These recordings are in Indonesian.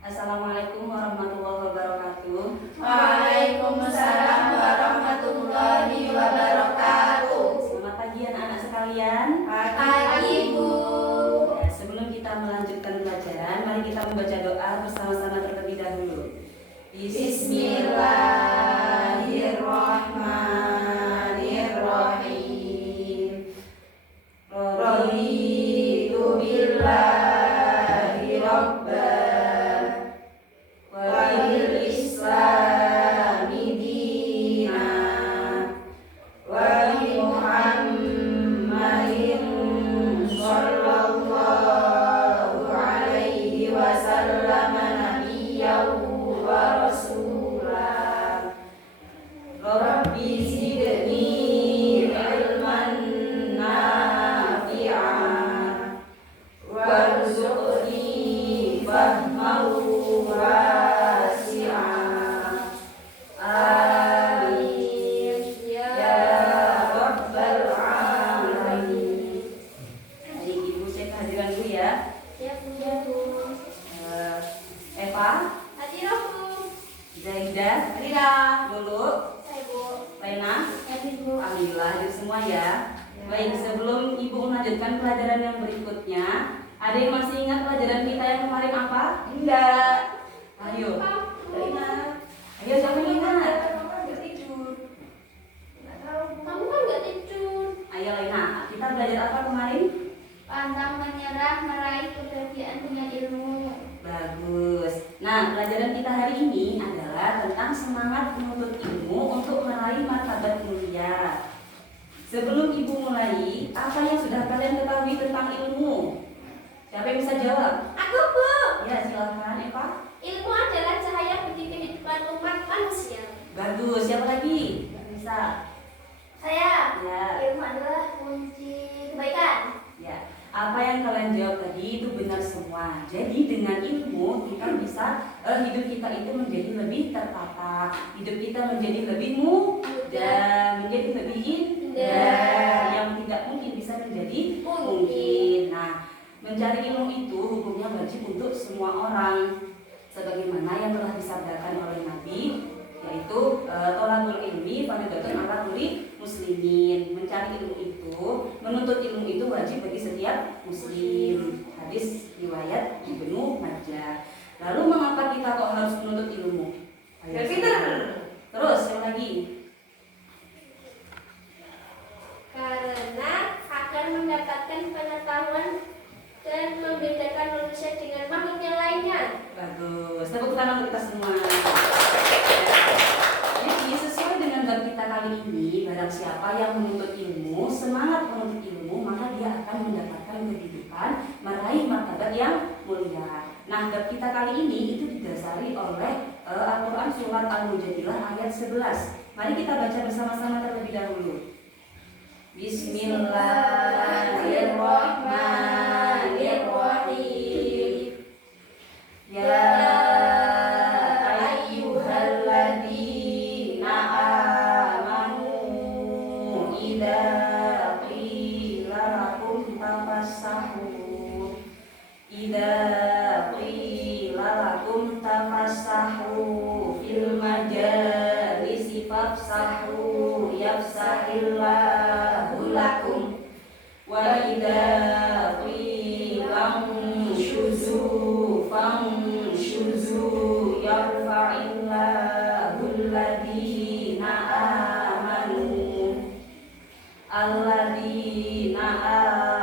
Assalamualaikum warahmatullahi wabarakatuh. Waalaikumsalam warahmatullahi wabarakatuh. Selamat pagi anak-anak sekalian. Pagi Bu. Ya, sebelum kita melanjutkan pelajaran, mari kita membaca doa bersama-sama terlebih dahulu. Bismillahirrahmanirrahim. Raditu billahi rabban wa bil islami dinan wa bi Muhammadin sallallahu alaihi wasallam nabiyyan wa rasulah. Rabbi zidni ilman nafi'an warzuqni fahman wasi'an. Amin ya rabbal alamin. Adik ibu cek kehadiran dulu ya. Ya Bu. Eva, Hadirat Bu. Zaidah, Lulu, Saya Bu. Lena. Bu. Alhamdulillah hadir semua ya. Baik, sebelum ibu melanjutkan pelajaran yang berikutnya, ada yang masih ingat pelajaran kita yang kemarin apa? Enggak. Ayo, Lena. ayo siapa yang ingat? Kamu kan nggak tidur. Ayo Lena, kita belajar apa kemarin? Pantang menyerah meraih kebahagiaan dengan ilmu. Bagus. Nah, pelajaran kita hari ini adalah tentang semangat menuntut ilmu untuk meraih martabat mulia. Sebelum ibu mulai, apa yang sudah kalian ketahui tentang ilmu? Siapa yang bisa jawab? Aku Bu. Ya, silakan Eva. Ilmu adalah cahaya bagi kehidupan umat manusia. Bagus. Siapa lagi? Yang bisa? Saya. Ya. Ilmu adalah kunci kebaikan. Ya, apa yang kalian jawab tadi itu benar semua. Jadi dengan ilmu kita bisa hidup kita itu menjadi lebih tertata, hidup kita menjadi lebih mudah, menjadi lebih indah, yang tidak mungkin bisa menjadi mungkin. Nah, mencari ilmu itu hukumnya wajib untuk semua orang, sebagaimana yang telah disabdakan oleh Nabi, yaitu tolabul ilmi fardhatun 'ala kulli muslimin. Mencari ilmu itu, menuntut ilmu itu wajib bagi setiap muslim. Hadis riwayat Ibnu Majah. Lalu mengapa kita kok harus menuntut ilmu? Ayo, terus yang lagi. Karena akan mendapatkan pengetahuan dan membedakan manusia dengan makhluk yang lainnya. Bagus. Tepuk tangan untuk kita semua. Jadi sesuai dengan bab kita kali ini, barang siapa yang menuntut ilmu, semangat menuntut ilmu, maka dia akan mendapatkan kehidupan, meraih martabat yang mulia. Nah, bab kita kali ini itu didasari oleh Al-Quran surat Al-Mujadilah ayat 11. Mari kita baca bersama-sama terlebih dahulu. Bismillahirrahmanirrahim. Ya ayyuhalladzina amanu idza qila lakum tafassahu fil majalisi fafsahu yafsahillahu lakum wa idza qila shuzu fanshuzu yarfa'illahu alladhina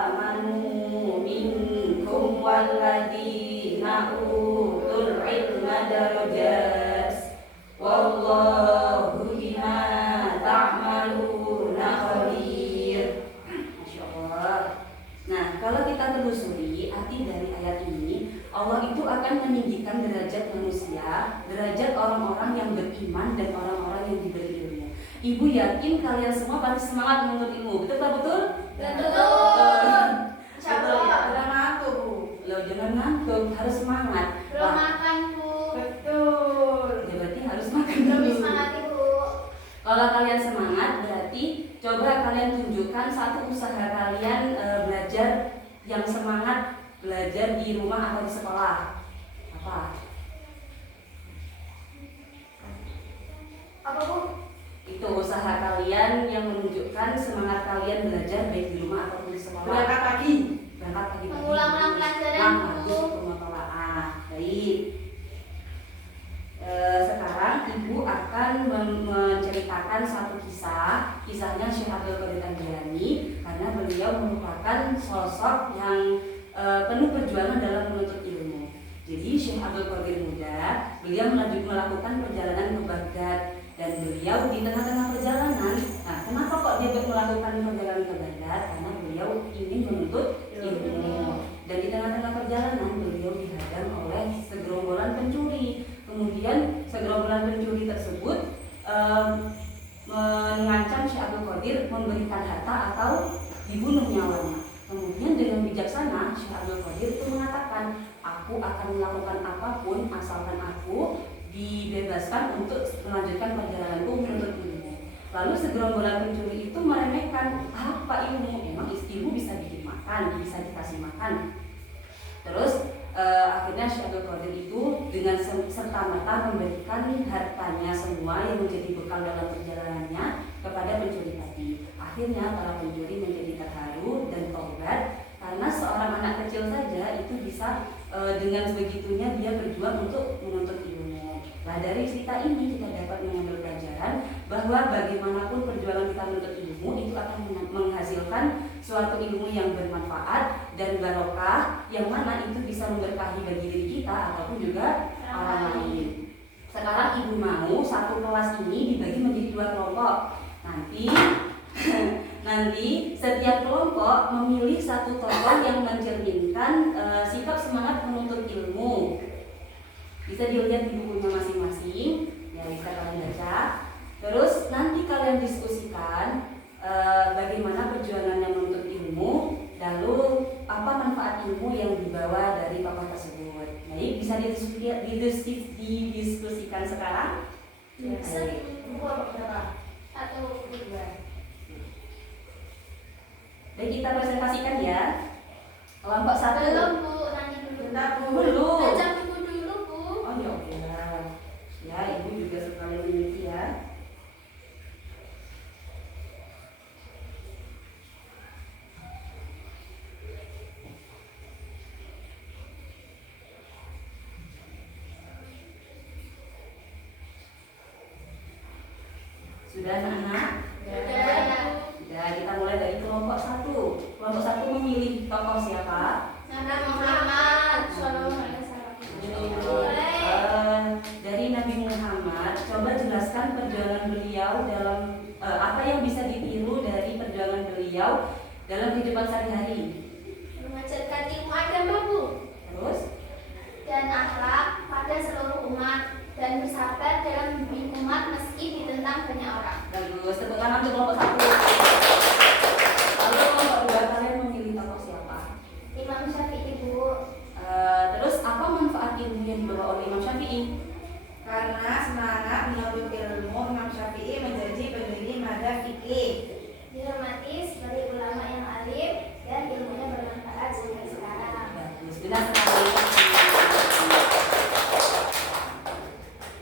amanu minkum walladhina utul ilma darajat wallahu bima ta'maluna khabir. Masya Allah. Nah, kalau kita telusuri arti dari ayat ini, Allah itu akan meninggikan derajat manusia, derajat orang-orang yang beriman dan orang-orang yang diberi ilmu. Ibu yakin kalian semua pasti semangat menuntut ilmu, betul tak betul? Betul. Betul ya. Jangan ngantuk Bu. Loh, jangan ngantuk, harus semangat. Belum makan Bu. Betul. Ya berarti harus makan Belum dulu. semangat Bu. Kalau kalian semangat berarti coba kalian tunjukkan satu usaha kalian belajar yang semangat belajar di rumah atau di sekolah? Apa? Apa Bu? Itu usaha kalian yang menunjukkan semangat kalian belajar baik di rumah ataupun di sekolah. Berangkat pagi. Mengulang-ulang pelajaran Bu. Bagus, pengulangan. Baik. Sekarang ibu akan menceritakan satu kisah. Kisahnya Syekh Abdul Qadir Al-Jilani, karena beliau merupakan sosok yang penuh perjuangan dalam menuntut ilmu. Jadi Syekh Abdul Qadir muda, beliau melakukan perjalanan ke Baghdad, dan beliau di tengah-tengah perjalanan. Nah, kenapa kok dia melakukan perjalanan ke Baghdad? Karena beliau ingin menuntut ilmu. Dan di tengah-tengah perjalanan beliau dihadang oleh segerombolan pencuri. Kemudian segerombolan pencuri tersebut mengancam Syekh Abdul Qadir memberikan harta atau dibunuh nyawanya. Kemudian dengan bijaksana Syekh Abdul Qadir itu mengatakan, aku akan melakukan apapun asalkan aku dibebaskan untuk melanjutkan perjalananku menuntut ilmu. Lalu segerombolan pencuri itu meremehkan, apa ilmu? Emang ilmu bisa bikin makan, bisa dikasih makan. Terus akhirnya Syekh Abdul Qadir itu dengan serta-merta memberikan hartanya semua yang menjadi bekal dalam perjalanannya kepada pencuri tadi. Akhirnya para pencuri menjadi terharu dan taubat, karena seorang anak kecil saja itu bisa dengan sebegitunya dia berjuang untuk menuntut ilmu. Nah, dari cerita ini kita dapat mengambil pelajaran bahwa bagaimanapun perjuangan kita menuntut ilmu itu akan menghasilkan suatu ilmu yang bermanfaat dan barokah, yang mana itu bisa memberkahi bagi diri kita ataupun juga orang lain. Sekarang ibu mau satu kelas ini dibagi menjadi 2 kelompok. Nanti setiap kelompok memilih satu tokoh yang mencerminkan sikap semangat menuntut ilmu. Bisa dilihat di bukunya masing-masing, ya bisa kalian baca. Terus nanti kalian diskusikan bagaimana perjuangannya menuntut ilmu, lalu apa manfaat ilmu yang dibawa dari tokoh tersebut. Baik, bisa didiskusikan sekarang. Atau dua. Baik, kita presentasikan ya. Kelompok 1. Belum Bu, nanti dulu. Belum. Baca buku dulu Bu. Oh ya oke lah. Ya, ibu juga sekali meneliti ya. Sudah anak-anak? Ya, kita mulai dari kelompok 1. Kelompok 1 memilih tokoh siapa? Nabi Muhammad Sallallahu Alaihi Wasallam. Dari Nabi Muhammad, coba jelaskan perjuangan beliau dalam apa yang bisa ditiru dari perjuangan beliau dalam kehidupan sehari-hari. Mengajarkan ilmu agama Bu. Terus? Dan akhlak pada seluruh umat, dan bersabar dalam membimbing umat meski ditentang banyak orang. Bagus, tepuk tangan untuk kelompok 1. Lalu kelompok 2 kalian memilih tokoh siapa? Imam Syafi'i Bu. Terus apa manfaat ilmu yang dibawa oleh Imam Syafi'i? Karena semangat menuntut ilmu, Imam Syafi'i menjadi pendiri madzhab fikih. Dihormati sebagai ulama yang alim dan ilmunya bermanfaat sampai sekarang. Bagus, benar sekali.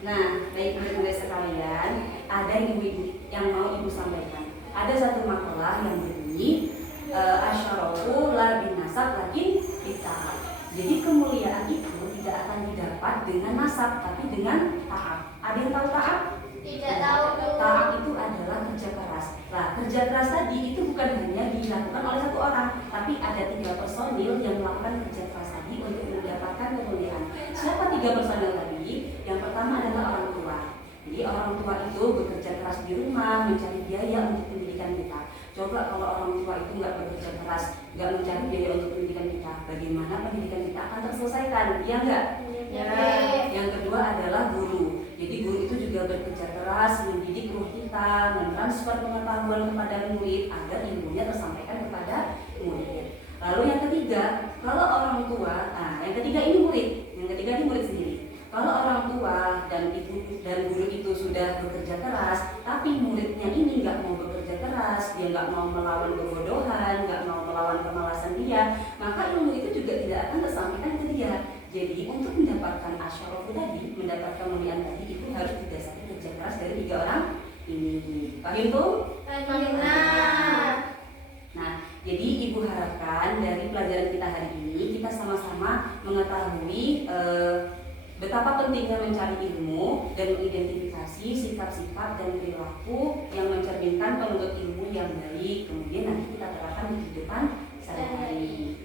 Nah, baik murid-murid sekalian, ada ibu-ibu yang mau ibu sampaikan. Ada satu makalah yang berbunyi asyarafu la bin nasab lakin bita'ab. Jadi kemuliaan itu tidak akan didapat dengan nasab, tapi dengan ta'ab. Ada yang tahu ta'ab? Tidak tahu Bu. Ta'ab itu adalah kerja keras. Nah, kerja keras tadi itu bukan hanya dilakukan oleh satu orang, tapi ada 3 personil yang melakukan kerja keras tadi untuk mendapatkan kemuliaan. Siapa 3 personil tadi? Yang pertama adalah orang tua. Jadi orang tua itu bekerja keras di rumah, mencari biaya untuk pendidikan kita. Coba kalau orang tua itu nggak bekerja keras, nggak mencari biaya untuk pendidikan kita, bagaimana pendidikan kita akan terselesaikan? Iya nggak? Ya. Yang kedua adalah guru. Jadi guru itu juga bekerja keras mendidik ruh kita, mentransfer pengetahuan kepada murid agar ilmunya tersampaikan kepada murid. Lalu yang ketiga, kalau orang tua, yang ketiga ini murid, yang ketiga ini murid sendiri. Kalau orang tua dan ibu dan guru itu sudah bekerja keras, tapi muridnya ini nggak mau bekerja keras, dia nggak mau melawan kebodohan, nggak mau melawan kemalasan dia, maka ilmu itu juga tidak akan Jadi untuk mendapatkan asyarafu tadi, mendapatkan kemuliaan tadi itu harus didasari kerja keras dari 3 orang ini. Paham tuh? Nah, jadi ibu harapkan dari pelajaran kita hari ini kita sama-sama mengetahui betapa pentingnya mencari ilmu dan mengidentifikasi sikap-sikap dan perilaku yang mencerminkan penuntut ilmu yang baik. Kemudian nanti kita terapkan di kehidupan sehari-hari.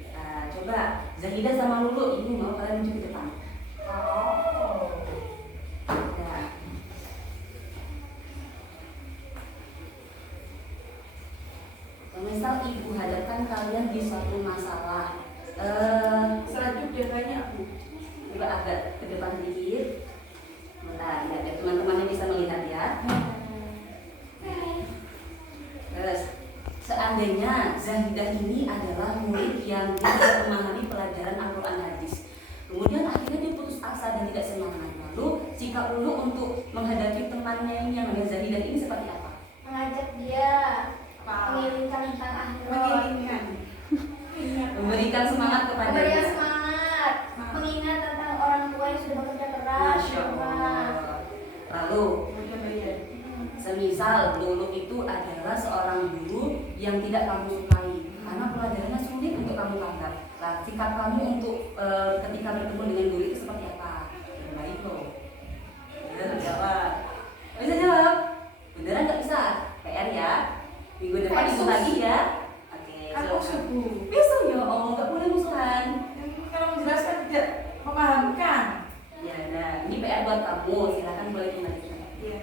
Coba Zahidah sama Lulu, ibu mau kalian maju ke depan. Nah. Misal ibu hadapkan kalian di suatu masalah, Selanjutnya banyak Bu. coba agak ke depan sedikit. Bentar, ya, biar teman-temannya bisa melihat ya. Terus, seandainya Zahidah ini adalah murid yang tidak memahami pelajaran Al-Quran hadis, kemudian akhirnya dia putus asa dan tidak semangat. Lalu sikap Lulu untuk menghadapi temannya ini yang namanya Zahidah ini seperti apa? Mengajak dia menginginkan tentang akhirat, Memberikan semangat kepada memberikan semangat, mengingat tentang orang tua yang sudah bekerja keras. Masya Allah. Lalu, semisal Lulu itu adalah seorang guru yang tidak kamu sukai karena pelajarannya sulit untuk kamu tangkap. Nah, sikap kamu untuk ketika bertemu dengan guru itu seperti apa? Baik loh. Bener jawab. Bisa jawab? Beneran nggak bisa? PR ya. Minggu depan itu lagi ya. Oke. Aku subuh. Bisa ya om, nggak boleh musuhan. Kalau menjelaskan tidak memahamkan. Ya, nah ini PR buat kamu. Silakan boleh kembali. Iya.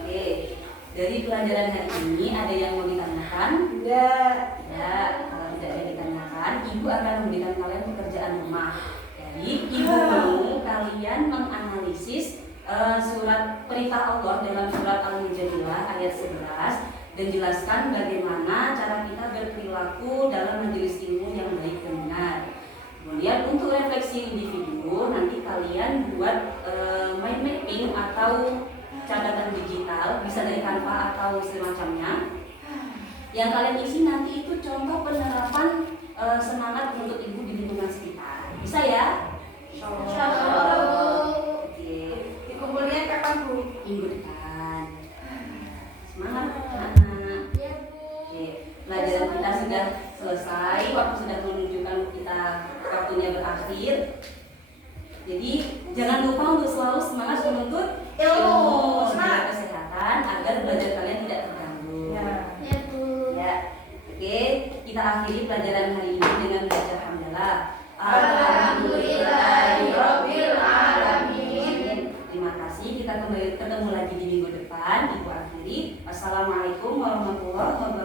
Oke, dari pelajaran hari ini ada yang mau ditanyakan? Tidak. Ya, kalau tidak ada ditanyakan, ibu akan memberikan kalian pekerjaan rumah. Jadi ibu mau kalian menganalisis surat perintah Allah dalam surat Al-Mujadilah ayat 11 dan jelaskan bagaimana cara kita berperilaku dalam majelis ilmu yang baik dan benar. Kemudian untuk refleksi individu nanti kalian buat mind mapping atau catatan digital, bisa dari Canva atau semacamnya. Yang kalian isi nanti itu contoh penerapan semangat untuk ibu di lingkungan sekitar. Bisa ya? Oke. Dikumpulnya kapan Bu? Minggu depan. Semangat anak-anak. Oke. Pelajaran kita sudah selesai, waktu sudah menunjukkan kita waktunya berakhir. Jadi jangan lupa untuk selalu semangat menuntut ilmu, jaga kesehatan agar belajar kalian tidak terganggu. Ya, oke. Kita akhiri pelajaran hari ini dengan baca hamdalah. Alhamdulillahirabbil alamin. Terima kasih. Kita ketemu lagi di minggu depan. Ibu akhiri. Wassalamualaikum warahmatullahi wabarakatuh.